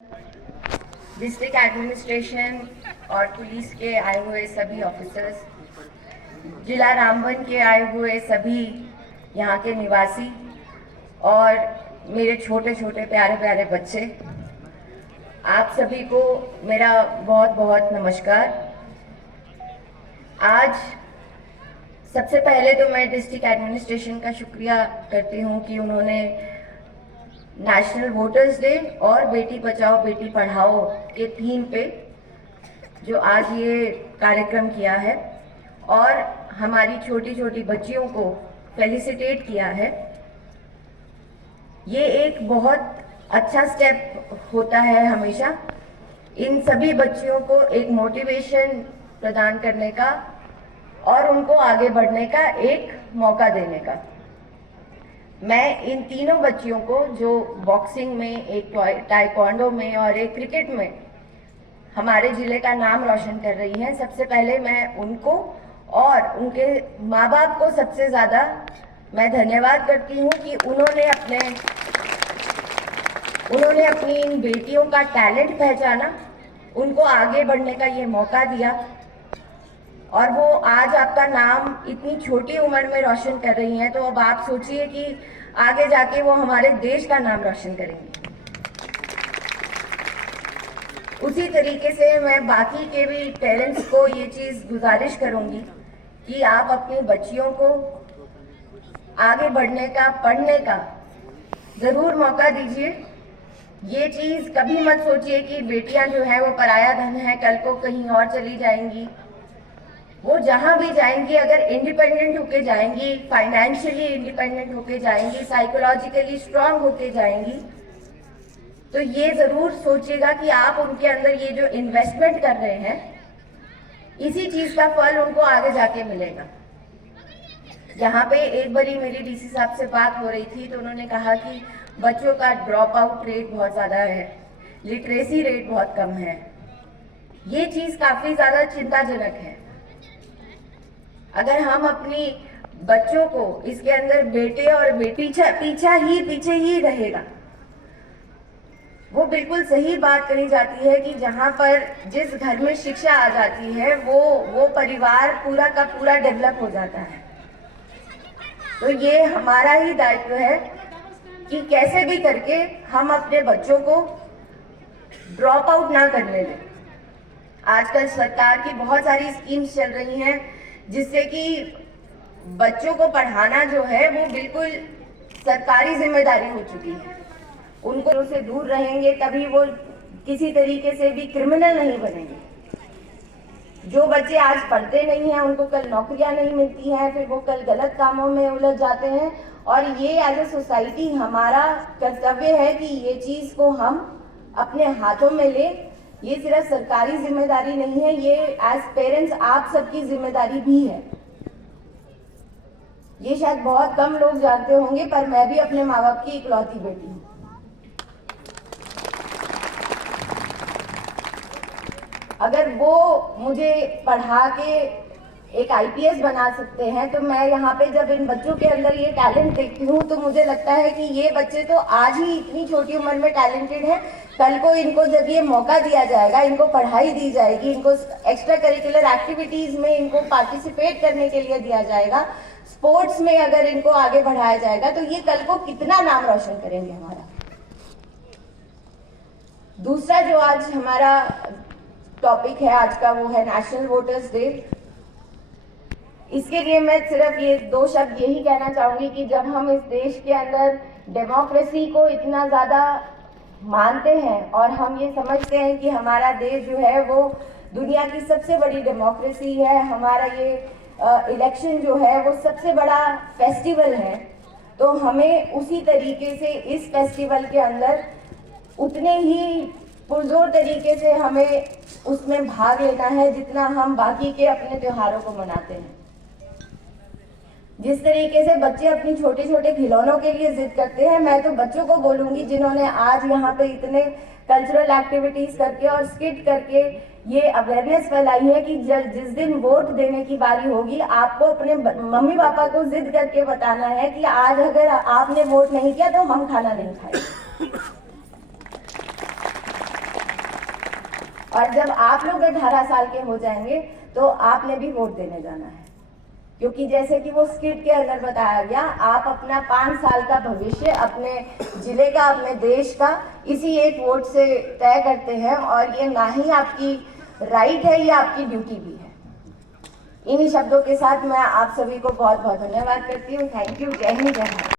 District administration और police के आए हुए सभी ऑफिसर्स, जिला रामबन के आए हुए सभी यहाँ के निवासी और मेरे छोटे छोटे प्यारे प्यारे बच्चे, आप सभी को मेरा बहुत बहुत नमस्कार। आज सबसे पहले तो मैं डिस्ट्रिक्ट एडमिनिस्ट्रेशन का शुक्रिया करती हूँ कि उन्होंने नेशनल वोटर्स डे और बेटी बचाओ बेटी पढ़ाओ के थीम पे जो आज ये कार्यक्रम किया है और हमारी छोटी छोटी बच्चियों को फेलिसिटेट किया है। ये एक बहुत अच्छा स्टेप होता है हमेशा इन सभी बच्चियों को एक मोटिवेशन प्रदान करने का और उनको आगे बढ़ने का एक मौका देने का। मैं इन तीनों बच्चियों को जो बॉक्सिंग में, एक ताइक्वांडो में और एक क्रिकेट में हमारे जिले का नाम रोशन कर रही हैं, सबसे पहले मैं उनको और उनके माँ बाप को सबसे ज़्यादा मैं धन्यवाद करती हूँ कि उन्होंने अपनी इन बेटियों का टैलेंट पहचाना, उनको आगे बढ़ने का ये मौका दिया और वो आज आपका नाम इतनी छोटी उम्र में रोशन कर रही हैं। तो अब आप सोचिए कि आगे जाके वो हमारे देश का नाम रोशन करेंगी। उसी तरीके से मैं बाकी के भी पेरेंट्स को ये चीज़ गुजारिश करूंगी कि आप अपनी बच्चियों को आगे बढ़ने का, पढ़ने का ज़रूर मौका दीजिए। ये चीज़ कभी मत सोचिए कि बेटियां जो है वो पराया धन है, कल को कहीं और चली जाएंगी। वो जहां भी जाएंगी अगर इंडिपेंडेंट होके जाएंगी, फाइनेंशियली इंडिपेंडेंट होके जाएंगी, साइकोलॉजिकली स्ट्रांग होके जाएंगी, तो ये जरूर सोचिएगा कि आप उनके अंदर ये जो इन्वेस्टमेंट कर रहे हैं, इसी चीज का फल उनको आगे जाके मिलेगा। यहाँ पे एक बारी मेरी डीसी साहब से बात हो रही थी तो उन्होंने कहा कि बच्चों का ड्रॉप आउट रेट बहुत ज्यादा है, लिटरेसी रेट बहुत कम है। ये चीज काफी ज्यादा चिंताजनक है। अगर हम अपनी बच्चों को इसके अंदर बेटे और बेटी पीछे ही रहेगा। वो बिल्कुल सही बात कही जाती है कि जहां पर जिस घर में शिक्षा आ जाती है वो परिवार पूरा का पूरा डेवलप हो जाता है। तो ये हमारा ही दायित्व है कि कैसे भी करके हम अपने बच्चों को ड्रॉप आउट ना करने दें। आजकल सरकार की बहुत सारी स्कीम्स चल रही हैं जिससे कि बच्चों को पढ़ाना जो है वो बिल्कुल सरकारी जिम्मेदारी हो चुकी है। उनको से दूर रहेंगे तभी वो किसी तरीके से भी क्रिमिनल नहीं बनेंगे। जो बच्चे आज पढ़ते नहीं हैं उनको कल नौकरियां नहीं मिलती हैं, फिर वो कल गलत कामों में उलझ जाते हैं। और ये एज ए सोसाइटी हमारा कर्तव्य है कि ये चीज को हम अपने हाथों में लें। ये सिर्फ सरकारी जिम्मेदारी नहीं है, ये एज पेरेंट्स आप सबकी जिम्मेदारी भी है। ये शायद बहुत कम लोग जानते होंगे पर मैं भी अपने माँ बाप की इकलौती बेटी हूँ। अगर वो मुझे पढ़ा के एक आईपीएस बना सकते हैं तो मैं यहाँ पे जब इन बच्चों के अंदर ये टैलेंट देखती हूँ तो मुझे लगता है कि ये बच्चे तो आज ही इतनी छोटी उम्र में टैलेंटेड हैं, कल को इनको जब ये मौका दिया जाएगा, इनको पढ़ाई दी जाएगी, इनको एक्स्ट्रा करिकुलर एक्टिविटीज में इनको पार्टिसिपेट करने के लिए दिया जाएगा, स्पोर्ट्स में अगर इनको आगे बढ़ाया जाएगा तो ये कल को कितना नाम रोशन करेंगे हमारा। दूसरा जो आज हमारा टॉपिक है आज का वो है नेशनल वोटर्स डे। इसके लिए मैं सिर्फ ये दो शब्द यही कहना चाहूंगी कि जब हम इस देश के अंदर डेमोक्रेसी को इतना ज्यादा मानते हैं और हम ये समझते हैं कि हमारा देश जो है वो दुनिया की सबसे बड़ी डेमोक्रेसी है, हमारा ये इलेक्शन जो है वो सबसे बड़ा फेस्टिवल है, तो हमें उसी तरीके से इस फेस्टिवल के अंदर उतने ही पुरजोर तरीके से हमें उसमें भाग लेना है जितना हम बाकी के अपने त्योहारों को मनाते हैं। जिस तरीके से बच्चे अपनी छोटे छोटे खिलौनों के लिए जिद करते हैं, मैं तो बच्चों को बोलूंगी जिन्होंने आज यहाँ पे इतने कल्चरल एक्टिविटीज करके और स्किट करके ये अवेयरनेस फैलाई है कि जिस दिन वोट देने की बारी होगी आपको अपने मम्मी पापा को जिद करके बताना है कि आज अगर आपने वोट नहीं किया तो हम खाना नहीं खाएंगे। और जब आप लोग 18 साल के हो जाएंगे तो आपने भी वोट देने जाना है, क्योंकि जैसे कि वो स्किट के अंदर बताया गया, आप अपना 5 साल का भविष्य अपने जिले का, अपने देश का इसी एक वोट से तय करते हैं, और ये ना ही आपकी राइट है, ये आपकी ड्यूटी भी है। इन्हीं शब्दों के साथ मैं आप सभी को बहुत बहुत धन्यवाद करती हूँ। Thank you. जय हिंद, जय भारत।